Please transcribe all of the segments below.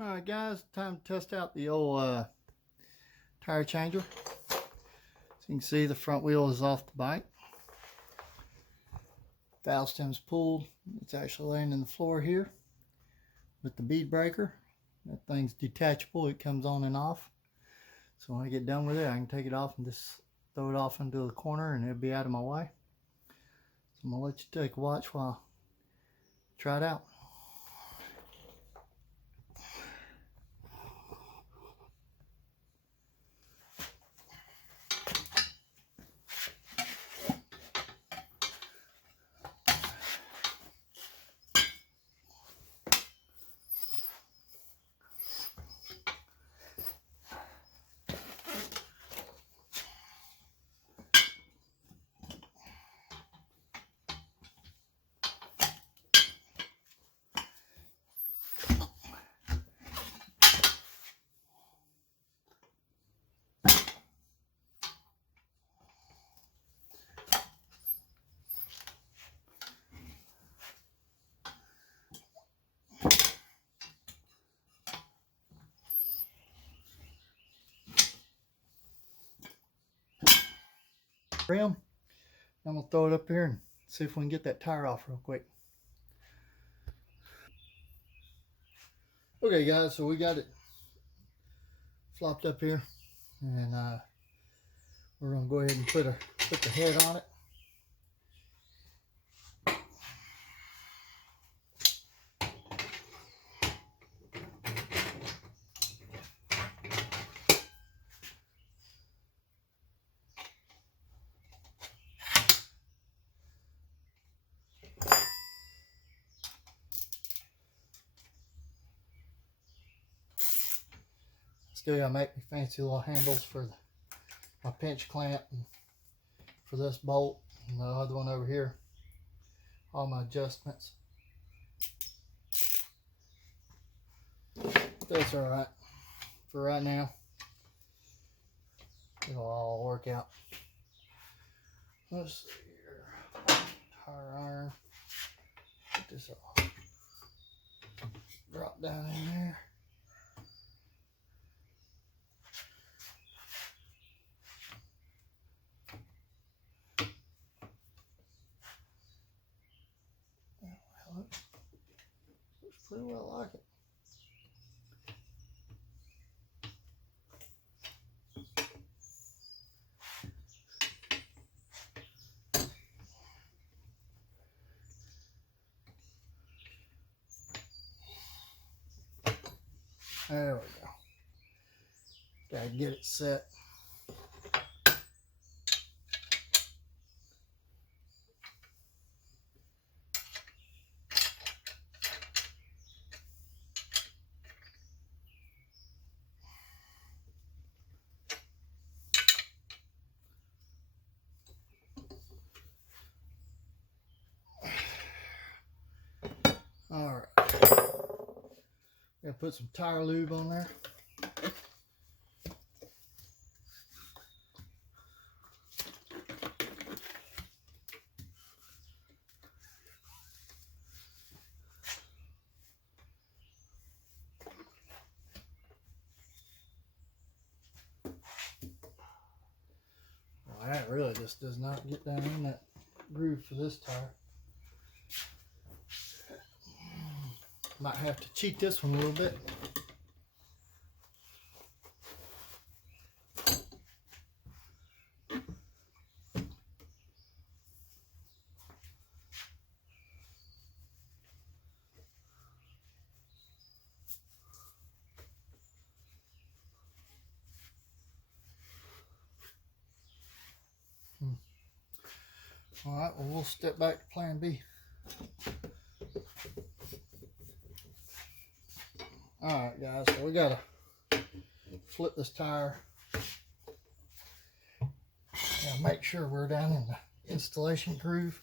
Alright guys, time to test out the old tire changer. So you can see the front wheel is off the bike. Valve stem's pulled. It's actually laying in the floor here with the bead breaker. That thing's detachable, it comes on and off. So when I get done with it, I can take it off and just throw it off into the corner and it'll be out of my way. So I'm going to let you take a watch while I try it out. Rim. I'm going to throw it up here and see if we can get that tire off real quick. Okay guys, so we got it flopped up here and we're going to go ahead and put the head on it. Still gotta make me fancy little handles for my pinch clamp and for this bolt and the other one over here. All my adjustments. That's alright. For right now, it'll all work out. Let's see here. Tire iron. Get this all drop down in there. Looks pretty well like it. There we go. Gotta get it set. Alright. Gotta put some tire lube on there. Well, that really just does not get down in that groove for this tire. Might have to cheat this one a little bit. Alright, well we'll step back to plan B. Alright guys, so we gotta flip this tire. Now make sure we're down in the installation groove.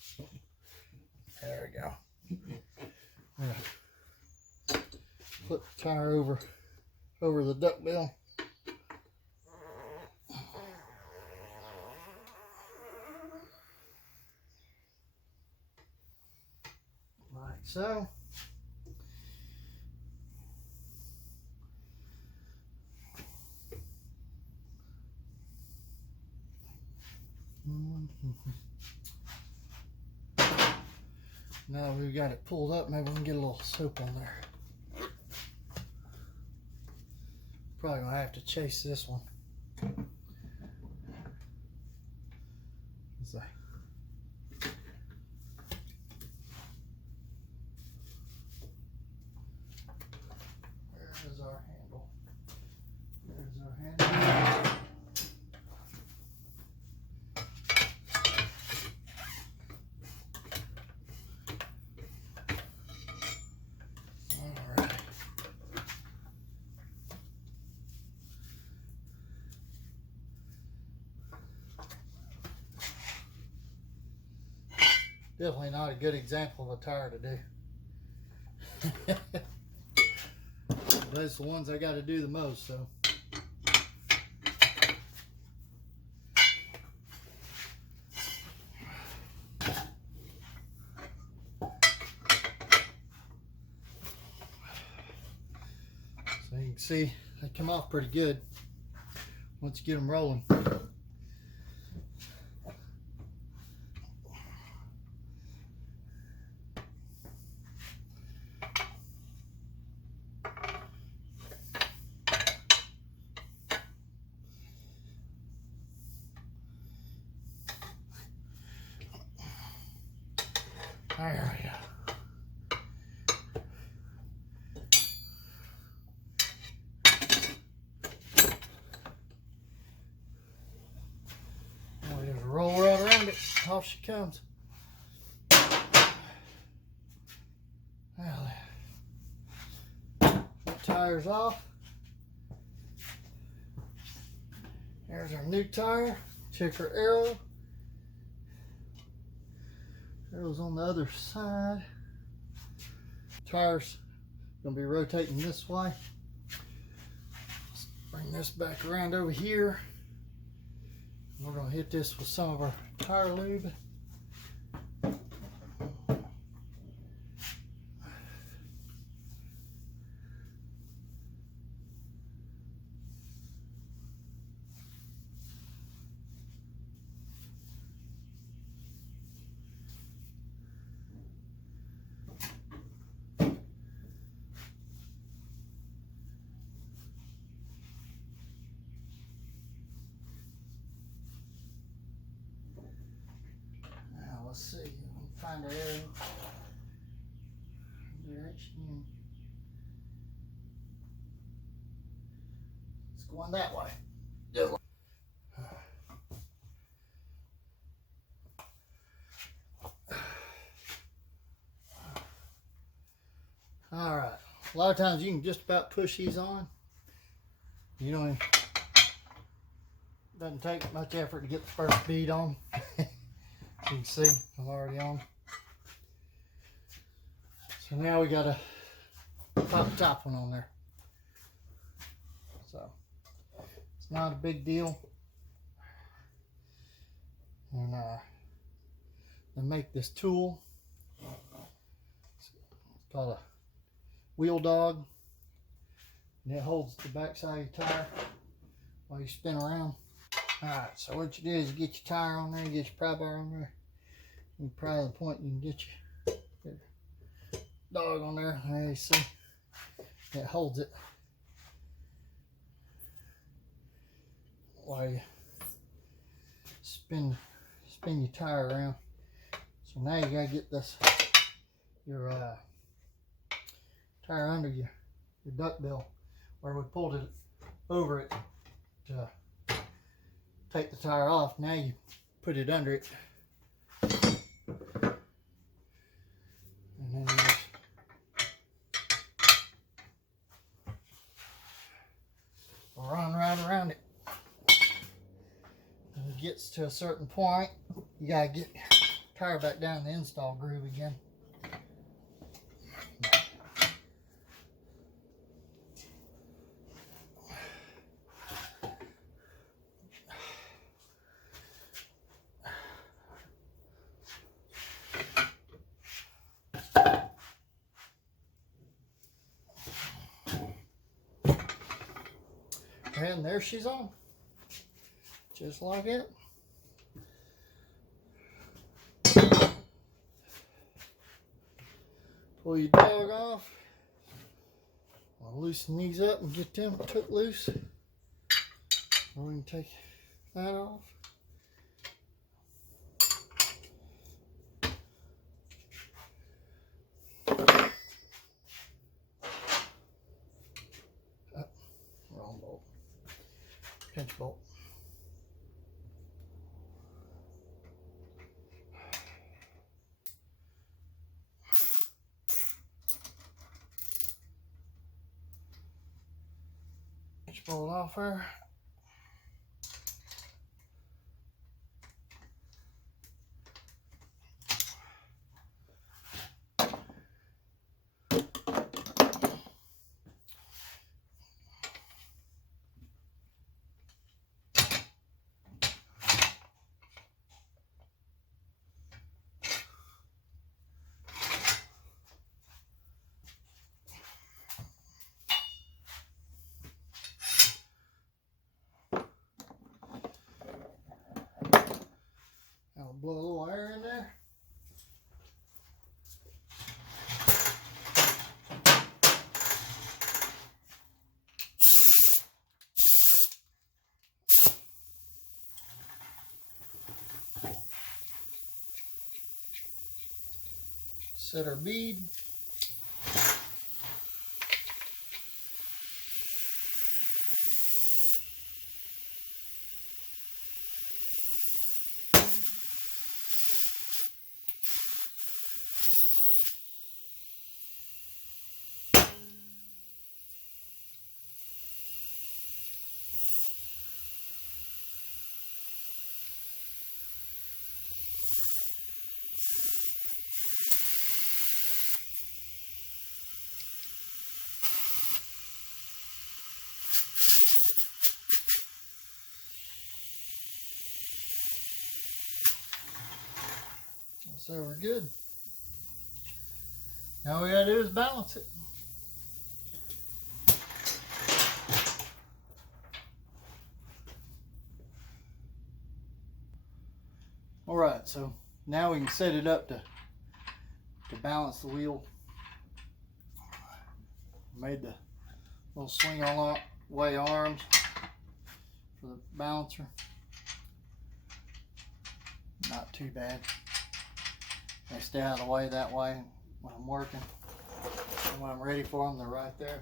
There we go. Yeah. Flip the tire over the duck bill. Like so. Now we've got it pulled up, maybe we can get a little soap on there. Probably gonna have to chase this one. Let's see. There's our handle. There's our handle. All right. Definitely not a good example of a tire to do. Those are the ones I got to do the most, so. So you can see they come off pretty good once you get them rolling. There we go. Now we just roll right around it. Off she comes. Well, the tire's off. There's our new tire. Check our arrow. Arrow's on the other side. Tire's gonna be rotating this way. Let's bring this back around over here. We're gonna hit this with some of our tire lube. Let's see, we can find our arrow direction. It's going that way. All right, a lot of times you can just about push these on. You don't even, doesn't take much effort to get the first bead on. You can see I'm already on. So now we gotta pop the top one on there. So it's not a big deal. And to make this tool, it's called a wheel dog, and it holds the back side of your tire while you spin around. Alright, so what you do is you get your tire on there, you get your pry bar on there. You pry the point, you can get your dog on there. There you see, it holds it while you spin your tire around. So now you gotta get this your tire under your duck bill, where we pulled it over it to take the tire off. Now you put it under it, and then you just run right around it. When it gets to a certain point, you gotta get your tire back down in the install groove again. And there she's on, just like it. pull your dog off. I'll loosen these up and get them took loose. We can take that off. Oh, wrong bolt. Pinch bolt. Pinch bolt off there. I'll blow a little air in there. Set our bead. So we're good. Now all we gotta do is balance it. All right, so now we can set it up to balance the wheel. Made the little swing all way arms for the balancer. Not too bad. They stay out of the way that way when I'm working. And when I'm ready for them, they're right there.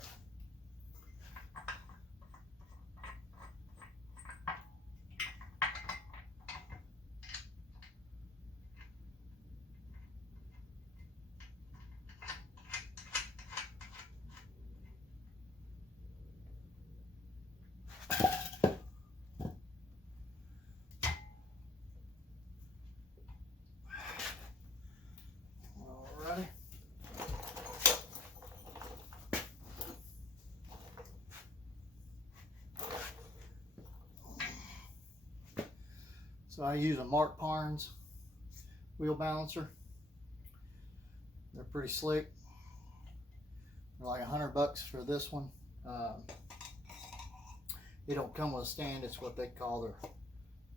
Alrighty. So I use a Mark Parnes wheel balancer. They're pretty slick. They're like $100 for this one. It don't come with a stand. It's what they call their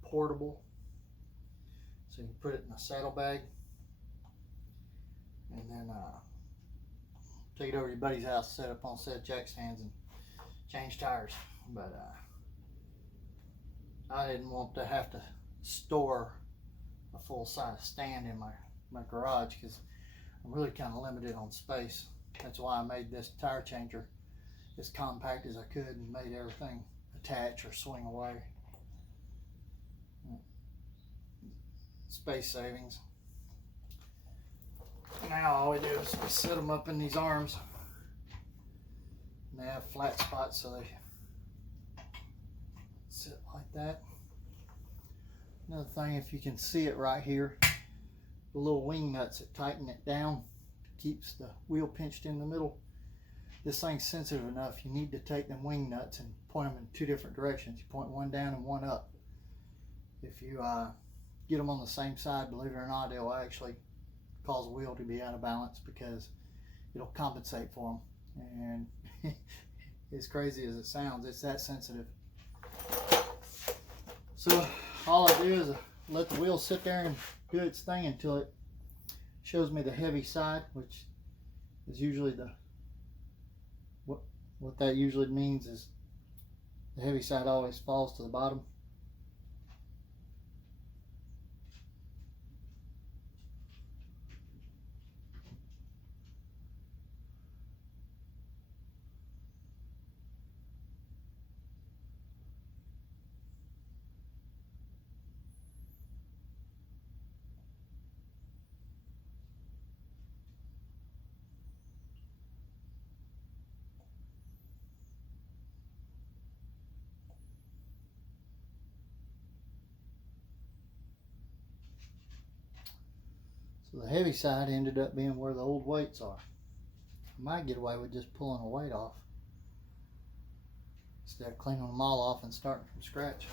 portable. So you put it in a saddlebag and then take it over to your buddy's house, set up on a set of jack stands and change tires. But I didn't want to have to store a full-size stand in my garage because I'm really kind of limited on space. That's why I made this tire changer as compact as I could and made everything attach or swing away. Space savings. Now all we do is we set them up in these arms. And they have flat spots so they sit like that. Another thing, if you can see it right here, the little wing nuts that tighten it down keeps the wheel pinched in the middle. This thing's sensitive enough. You need to take them wing nuts and point them in two different directions. You point one down and one up. If you get them on the same side, believe it or not, it'll actually cause the wheel to be out of balance because it'll compensate for them. And as crazy as it sounds, it's that sensitive. So all I do is let the wheel sit there and do its thing until it shows me the heavy side, which is usually what that usually means is the heavy side always falls to the bottom. So the heavy side ended up being where the old weights are. I might get away with just pulling a weight off instead of cleaning them all off and starting from scratch.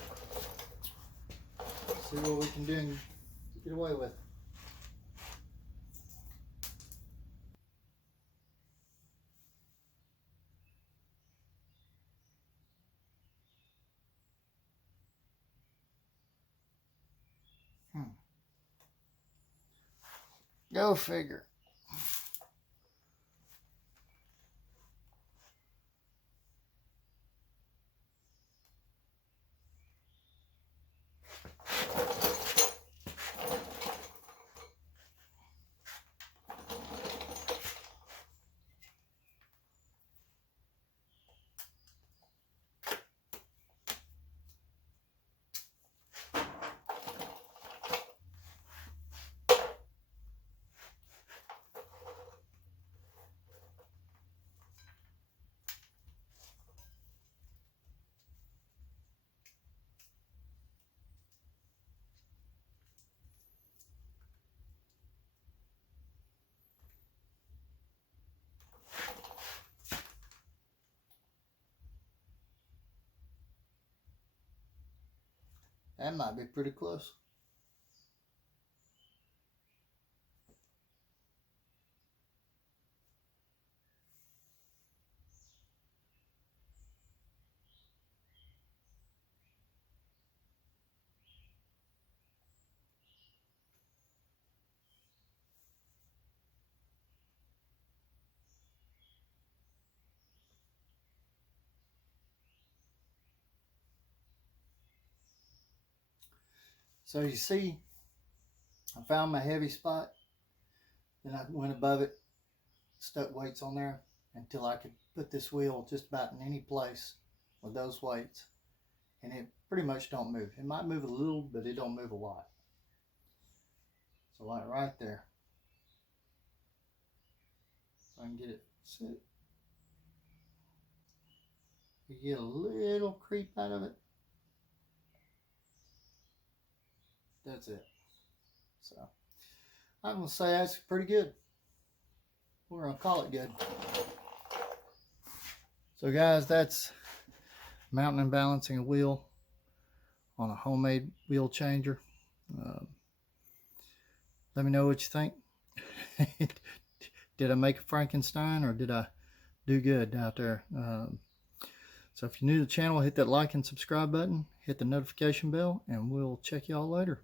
See what we can do and get away with. Go figure. That might be pretty close. So you see, I found my heavy spot, then I went above it, stuck weights on there until I could put this wheel just about in any place with those weights, and it pretty much don't move. It might move a little, but it don't move a lot. So like right there, if I can get it set, you get a little creep out of it. That's it. So I'm gonna say that's pretty good. We're gonna call it good. So guys, that's mounting and balancing a wheel on a homemade wheel changer. Let me know what you think. Did I make a Frankenstein or did I do good out there? So if you're new to the channel, hit that like and subscribe button, hit the notification bell, and we'll check y'all later.